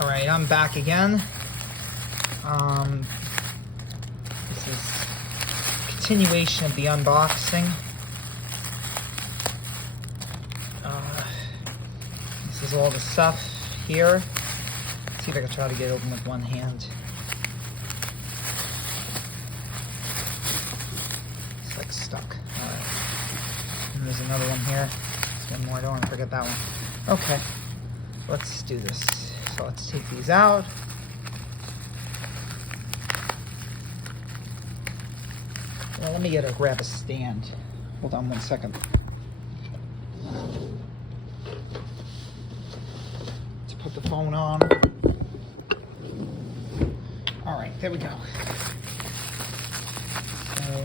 Alright, I'm back again. This is continuation of the unboxing. This is all the stuff here. Let's see if I can try to get it open with one hand. It's like stuck. Alright. And there's another one here. There's one more, I don't want to forget that one. Okay, let's do this. So let's take these out. Well, let me grab a stand. Hold on one second. Let's put the phone on. All right, there we go. So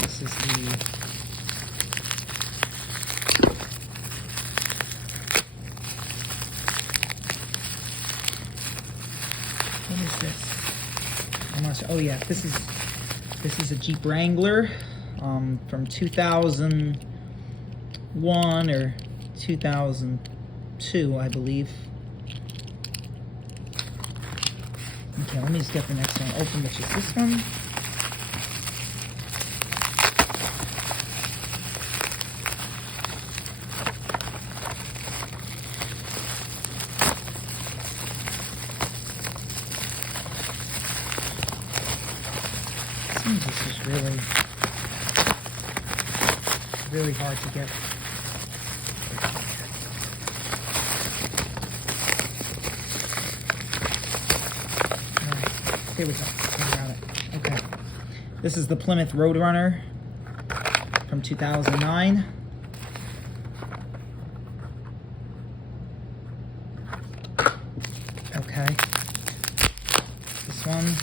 this is the what is this? Oh yeah, this is a Jeep Wrangler from 2001 or 2002, I believe. Okay, let me just get the next one open, which is this one. Seems this is really hard to get. Alright, here we go. I got it. Okay. This is the Plymouth Roadrunner from 2009. Okay. This one.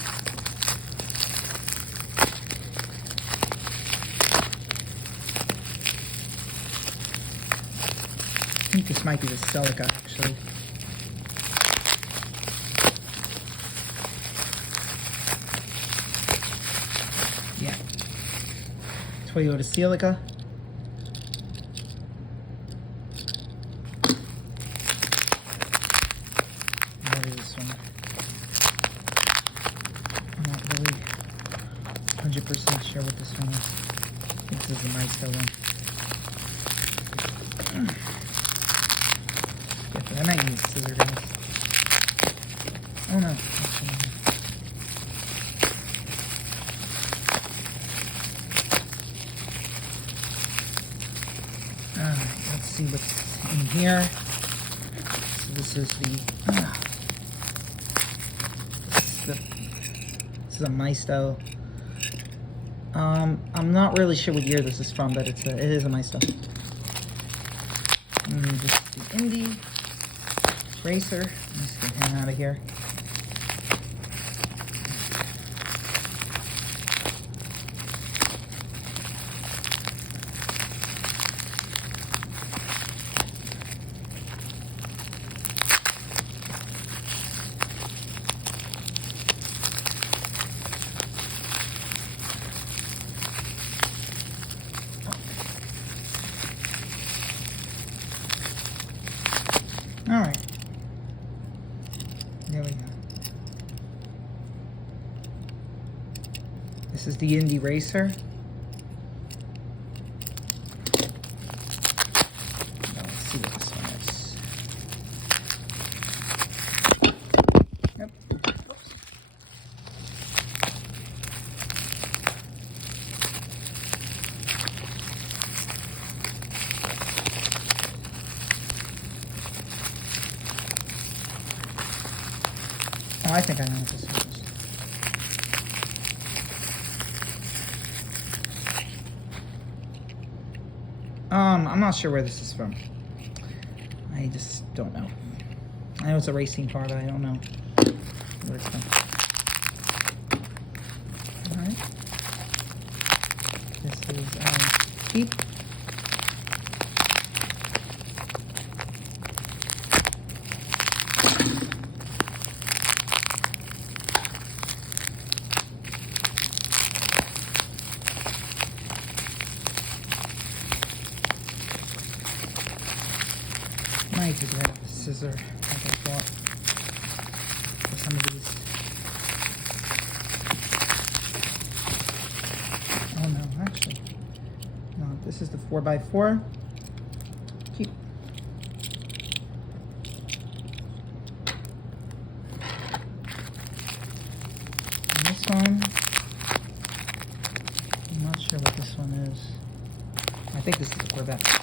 I think this might be the Celica, actually. Yeah. Toyota Celica. What is this one? I'm not really 100% sure what this one is. I think this is the Maisto one. I might use scissor guys. Oh no. Alright, let's see what's in here. So this is a Maisto. I'm not really sure what year this is from, but it is a Maisto. And just the Indy Racer. Let's get him out of here. All right. There we go. This is the Indy Racer. Now let's see what this one is. Yep. Oops. Oh, I think I know what this is. I'm not sure where this is from. I just don't know. I know it's a racing car, but I don't know where it's from. Alright. This is Jeep. Might have grab a scissor, like I thought, for some of these. Oh no, actually, no, this is the 4x4. Keep. And this one, I'm not sure what this one is. I think this is the Corvette.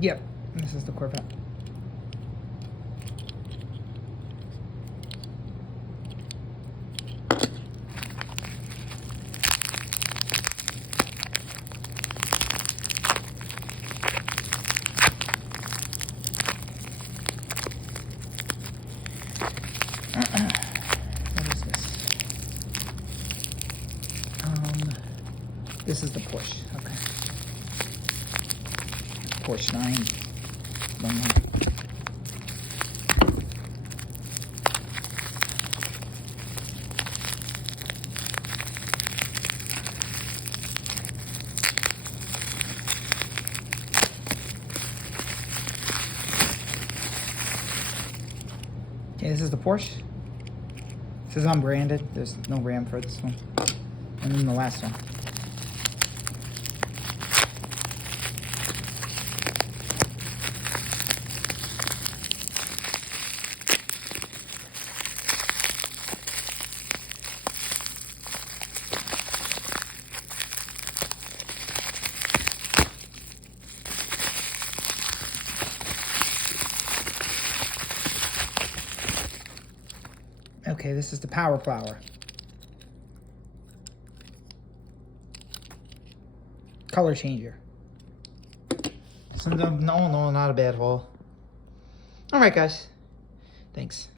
Yep, this is the Corvette. What is this? This is the Porsche. Okay. Porsche 911. Okay, this is the Porsche. It says unbranded. There's no RAM for this one. And then the last one. Okay, this is the Power Plower. Color changer. No, not a bad haul. All right, guys. Thanks.